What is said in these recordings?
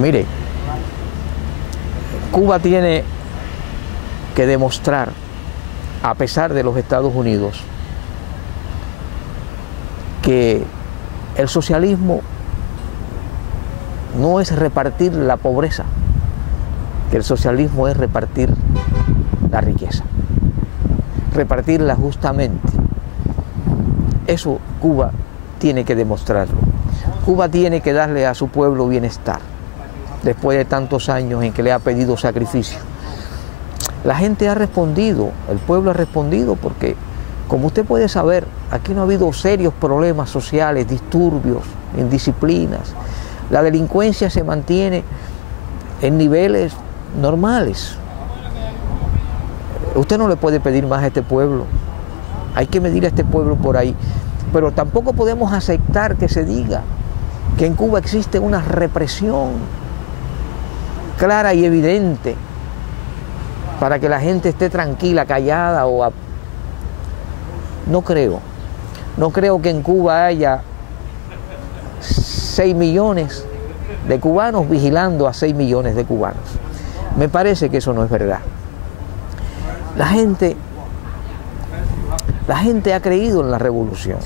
Mire, Cuba tiene que demostrar, a pesar de los Estados Unidos, que el socialismo no es repartir la pobreza, que el socialismo es repartir la riqueza, repartirla justamente. Eso Cuba tiene que demostrarlo. Cuba tiene que darle a su pueblo bienestar, después de tantos años en que le ha pedido sacrificio. La gente ha respondido, el pueblo ha respondido, porque, como usted puede saber, aquí no ha habido serios problemas sociales, disturbios, indisciplinas. La delincuencia se mantiene en niveles normales. Usted no le puede pedir más a este pueblo. Hay que medir a este pueblo por ahí. Pero tampoco podemos aceptar que se diga que en Cuba existe una represión clara y evidente para que la gente esté tranquila, callada o... No creo. No creo que en Cuba haya 6 millones de cubanos vigilando a 6 millones de cubanos. Me parece que eso no es verdad. La gente ha creído en la revolución.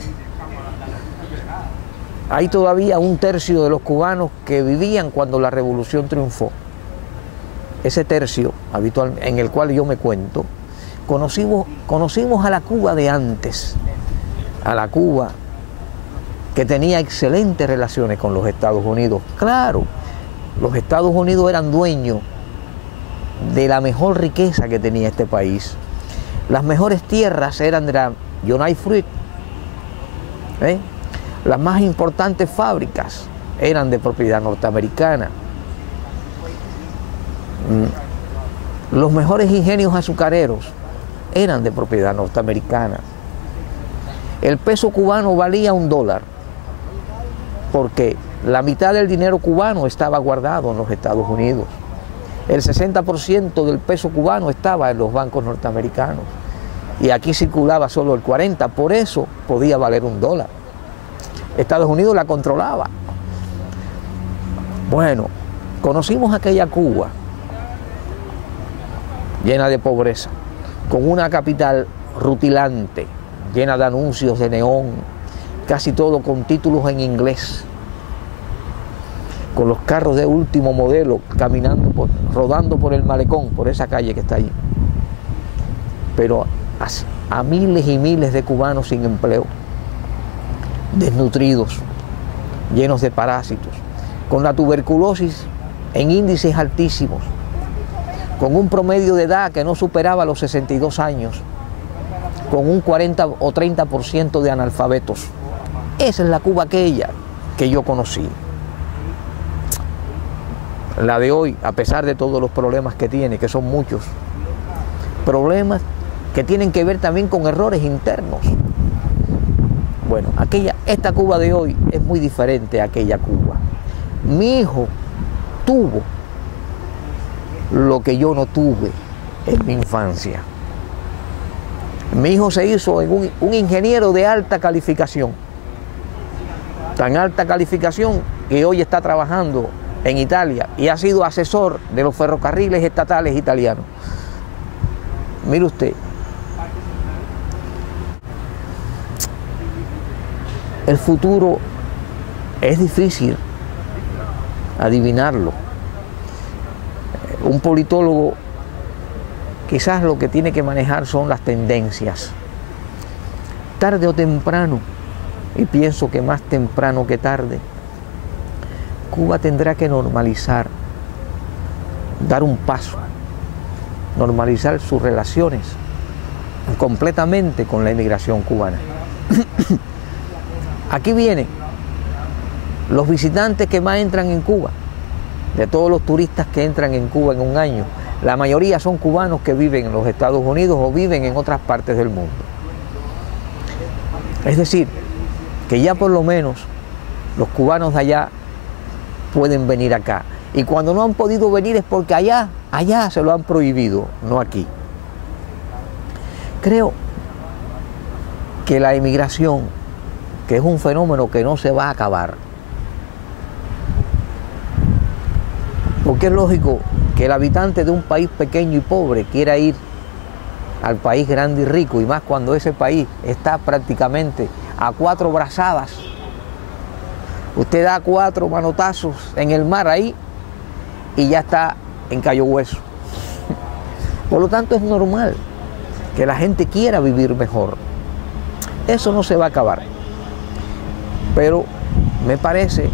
Hay todavía 1/3 de los cubanos que vivían cuando la revolución triunfó. Ese tercio habitual en el cual yo me cuento, conocimos a la Cuba de antes, a la Cuba que tenía excelentes relaciones con los Estados Unidos. Claro, los Estados Unidos eran dueños de la mejor riqueza que tenía este país. Las mejores tierras eran de la United Fruit. Las más importantes fábricas eran de propiedad norteamericana. Los mejores ingenios azucareros eran de propiedad norteamericana. El peso cubano valía $1, porque la mitad del dinero cubano estaba guardado en los Estados Unidos. El 60% del peso cubano estaba en los bancos norteamericanos. Y aquí circulaba solo el 40%, por eso podía valer $1. Estados Unidos la controlaba. Bueno, conocimos aquella Cuba llena de pobreza, con una capital rutilante, llena de anuncios de neón, casi todo con títulos en inglés, con los carros de último modelo caminando, rodando por el malecón, por esa calle que está allí. Pero a miles y miles de cubanos sin empleo, desnutridos, llenos de parásitos, con la tuberculosis en índices altísimos, con un promedio de edad que no superaba los 62 años, con un 40 o 30% de analfabetos. Esa es la Cuba aquella que yo conocí. La de hoy, a pesar de todos los problemas que tiene, que son muchos, problemas que tienen que ver también con errores internos. Bueno, esta Cuba de hoy es muy diferente a aquella Cuba. Mi hijo tuvo lo que yo no tuve en mi infancia. Mi hijo se hizo en un ingeniero de alta calificación, tan alta calificación que hoy está trabajando en Italia y ha sido asesor de los ferrocarriles estatales italianos. Mire usted, el futuro es difícil adivinarlo. Un politólogo quizás lo que tiene que manejar son las tendencias. Tarde o temprano, y pienso que más temprano que tarde, Cuba tendrá que normalizar, dar un paso, normalizar sus relaciones completamente con la inmigración cubana. Aquí vienen los visitantes que más entran en Cuba. De todos los turistas que entran en Cuba en un año, la mayoría son cubanos que viven en los Estados Unidos o viven en otras partes del mundo. Es decir, que ya por lo menos los cubanos de allá pueden venir acá. Y cuando no han podido venir es porque allá se lo han prohibido, no aquí. Creo que la inmigración, que es un fenómeno que no se va a acabar, Porque es lógico que el habitante de un país pequeño y pobre quiera ir al país grande y rico, y más cuando ese país está prácticamente a 4 brazadas. Usted da 4 manotazos en el mar ahí y ya está en Cayo Hueso. Por lo tanto, es normal que la gente quiera vivir mejor. Eso no se va a acabar. Pero me parece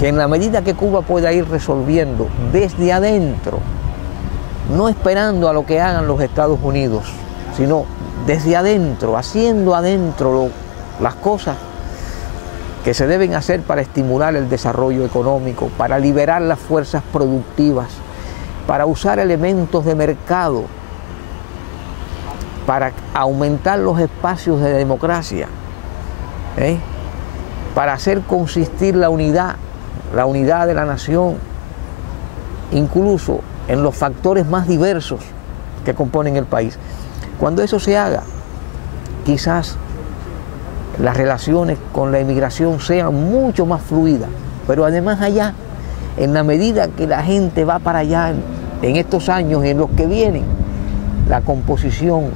que en la medida que Cuba pueda ir resolviendo desde adentro, no esperando a lo que hagan los Estados Unidos, sino desde adentro, haciendo adentro las cosas que se deben hacer para estimular el desarrollo económico, para liberar las fuerzas productivas, para usar elementos de mercado, para aumentar los espacios de democracia, para hacer consistir la unidad de la nación, incluso en los factores más diversos que componen el país. Cuando eso se haga, quizás las relaciones con la emigración sean mucho más fluidas, pero además allá, en la medida que la gente va para allá en estos años y en los que vienen, la composición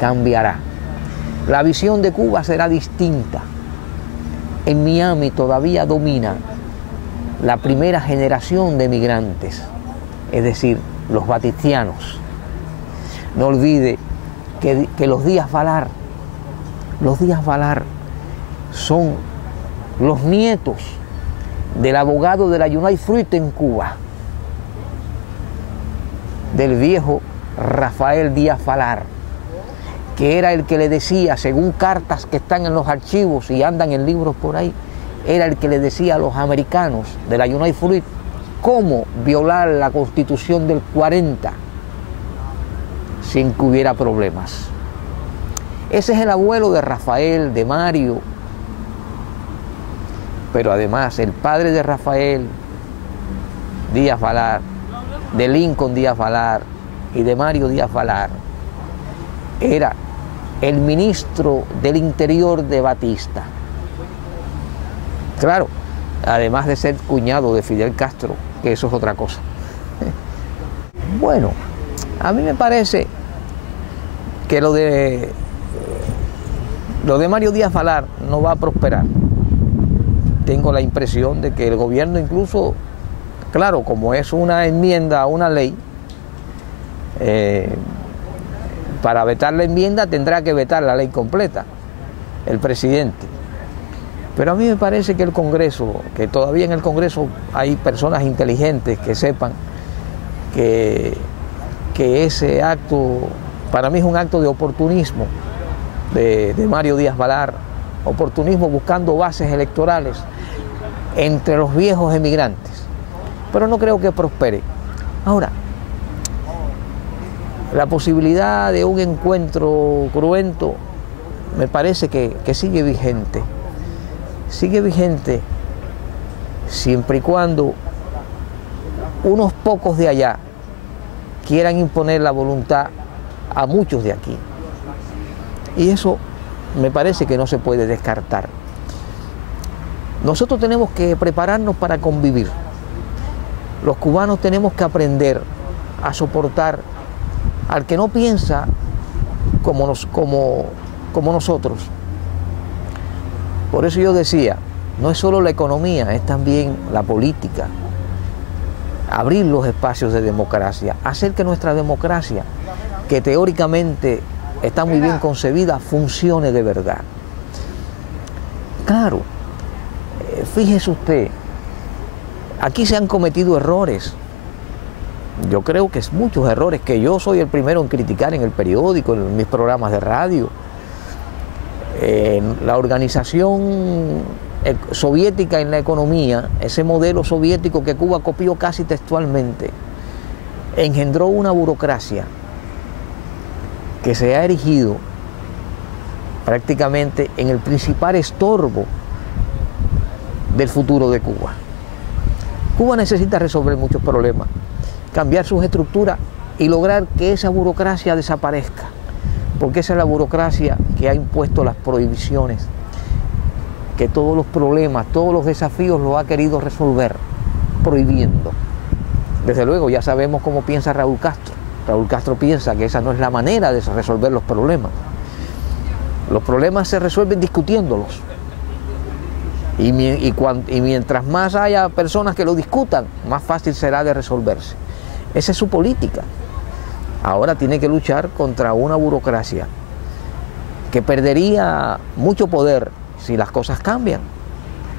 cambiará. La visión de Cuba será distinta. En Miami todavía domina la primera generación de migrantes, es decir, los batistianos. No olvide que los Díaz Valar son los nietos del abogado de la United Fruit en Cuba, del viejo Rafael Díaz Valar, que era el que le decía, según cartas que están en los archivos y andan en libros por ahí, era el que le decía a los americanos de la United Fruit cómo violar la Constitución del 40 sin que hubiera problemas. Ese es el abuelo de Rafael, de Mario, pero además el padre de Rafael Díaz Valar, de Lincoln Díaz Valar y de Mario Díaz Valar, era el ministro del Interior de Batista. Claro, además de ser cuñado de Fidel Castro, que eso es otra cosa. Bueno, a mí me parece que lo de Mario Díaz Valar no va a prosperar. Tengo la impresión de que el gobierno incluso, claro, como es una enmienda a una ley, para vetar la enmienda tendrá que vetar la ley completa, el presidente. Pero a mí me parece que el Congreso, que todavía en el Congreso hay personas inteligentes que sepan que ese acto, para mí es un acto de oportunismo de Mario Díaz Valar, oportunismo buscando bases electorales entre los viejos emigrantes, pero no creo que prospere. Ahora, la posibilidad de un encuentro cruento me parece que sigue vigente. Sigue vigente siempre y cuando unos pocos de allá quieran imponer la voluntad a muchos de aquí. Y eso me parece que no se puede descartar. Nosotros tenemos que prepararnos para convivir. Los cubanos tenemos que aprender a soportar al que no piensa como nosotros. Por eso yo decía, no es solo la economía, es también la política. Abrir los espacios de democracia, hacer que nuestra democracia, que teóricamente está muy bien concebida, funcione de verdad. Claro, fíjese usted, aquí se han cometido errores. Yo creo que es muchos errores que yo soy el primero en criticar en el periódico, en mis programas de radio. La organización soviética en la economía, ese modelo soviético que Cuba copió casi textualmente, engendró una burocracia que se ha erigido prácticamente en el principal estorbo del futuro de Cuba. Cuba necesita resolver muchos problemas, cambiar sus estructuras y lograr que esa burocracia desaparezca, porque esa es la burocracia que ha impuesto las prohibiciones, que todos los problemas, todos los desafíos los ha querido resolver prohibiendo. Desde luego ya sabemos cómo piensa Raúl Castro. Raúl Castro piensa que esa no es la manera de resolver los problemas. Los problemas se resuelven discutiéndolos. Y mientras más haya personas que lo discutan, más fácil será de resolverse. Esa es su política. Ahora tiene que luchar contra una burocracia que perdería mucho poder si las cosas cambian.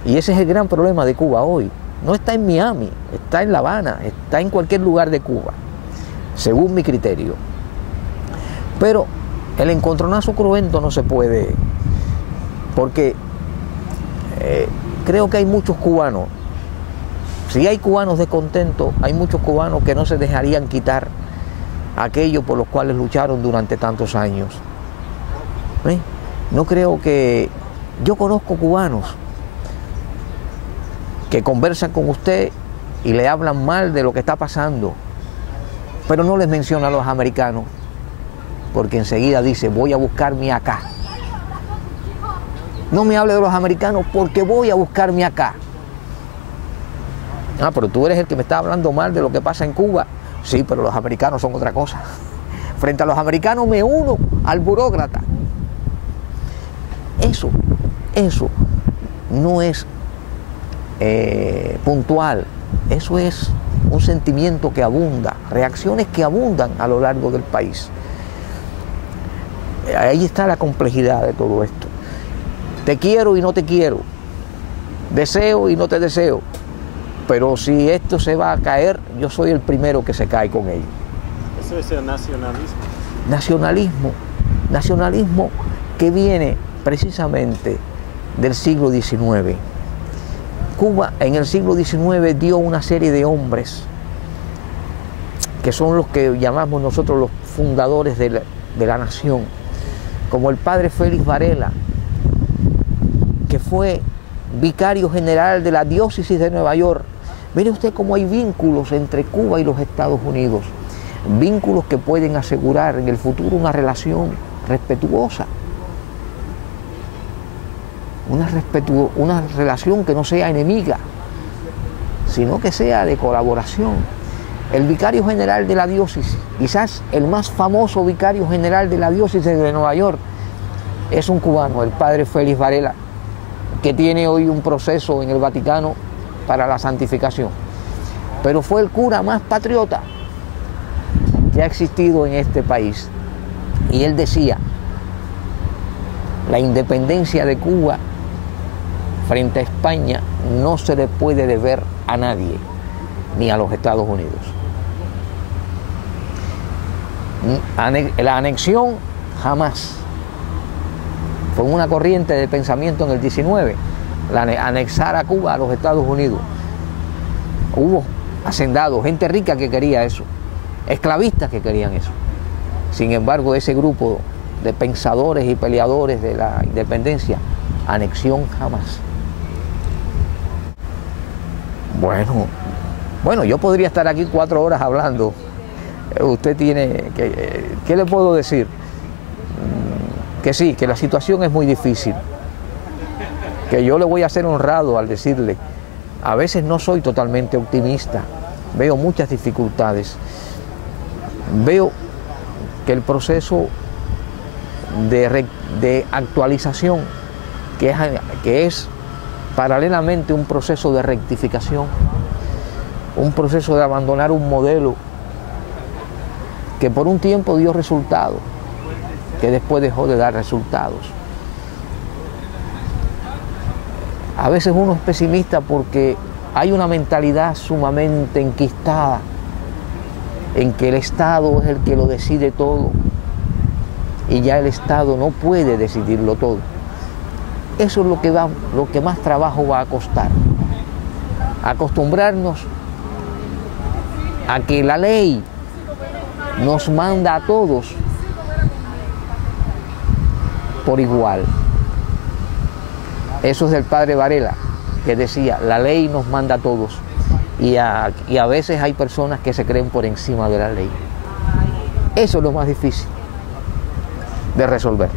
Y ese es el gran problema de Cuba hoy. No está en Miami, está en La Habana, está en cualquier lugar de Cuba, según mi criterio. Pero el encontronazo cruento no se puede, porque creo que hay muchos cubanos. Si hay cubanos descontentos, hay muchos cubanos que no se dejarían quitar aquello por los cuales lucharon durante tantos años. No creo que... Yo conozco cubanos que conversan con usted y le hablan mal de lo que está pasando, pero no les menciona a los americanos, porque enseguida dice, voy a buscarme acá. No me hable de los americanos porque voy a buscarme acá. Ah, pero tú eres el que me está hablando mal de lo que pasa en Cuba. Sí, pero los americanos son otra cosa. Frente a los americanos me uno al burócrata. Eso no es puntual. Eso es un sentimiento que abunda, reacciones que abundan a lo largo del país. Ahí está la complejidad de todo esto. Te quiero y no te quiero, deseo y no te deseo, pero si esto se va a caer, yo soy el primero que se cae con ello. Eso es el nacionalismo. Nacionalismo que viene precisamente del siglo XIX. Cuba en el siglo XIX dio una serie de hombres que son los que llamamos nosotros los fundadores de la nación, como el padre Félix Varela, que fue vicario general de la diócesis de Nueva York. Mire usted cómo hay vínculos entre Cuba y los Estados Unidos, vínculos que pueden asegurar en el futuro una relación respetuosa, una relación que no sea enemiga, sino que sea de colaboración. El vicario general de la diócesis, quizás el más famoso vicario general de la diócesis de Nueva York, es un cubano, el padre Félix Varela, que tiene hoy un proceso en el Vaticano para la santificación. Pero fue el cura más patriota que ha existido en este país. Y él decía, la independencia de Cuba frente a España no se le puede deber a nadie, ni a los Estados Unidos. La anexión jamás. Fue una corriente de pensamiento en el 19, anexar a Cuba a los Estados Unidos. Hubo hacendados, gente rica que quería eso, esclavistas que querían eso. Sin embargo, ese grupo de pensadores y peleadores de la independencia, anexión jamás. Bueno, yo podría estar aquí 4 horas hablando. Usted tiene ¿qué le puedo decir? Que sí, que la situación es muy difícil, que yo le voy a ser honrado al decirle, a veces no soy totalmente optimista, veo muchas dificultades, veo que el proceso de actualización, que es paralelamente un proceso de rectificación, un proceso de abandonar un modelo que por un tiempo dio resultado, que después dejó de dar resultados. A veces uno es pesimista porque hay una mentalidad sumamente enquistada en que el Estado es el que lo decide todo y ya el Estado no puede decidirlo todo. Eso es lo que más trabajo va a costar. Acostumbrarnos a que la ley nos manda a todos por igual. Eso es del padre Varela, que decía, la ley nos manda a todos. Y a veces hay personas que se creen por encima de la ley. Eso es lo más difícil de resolver.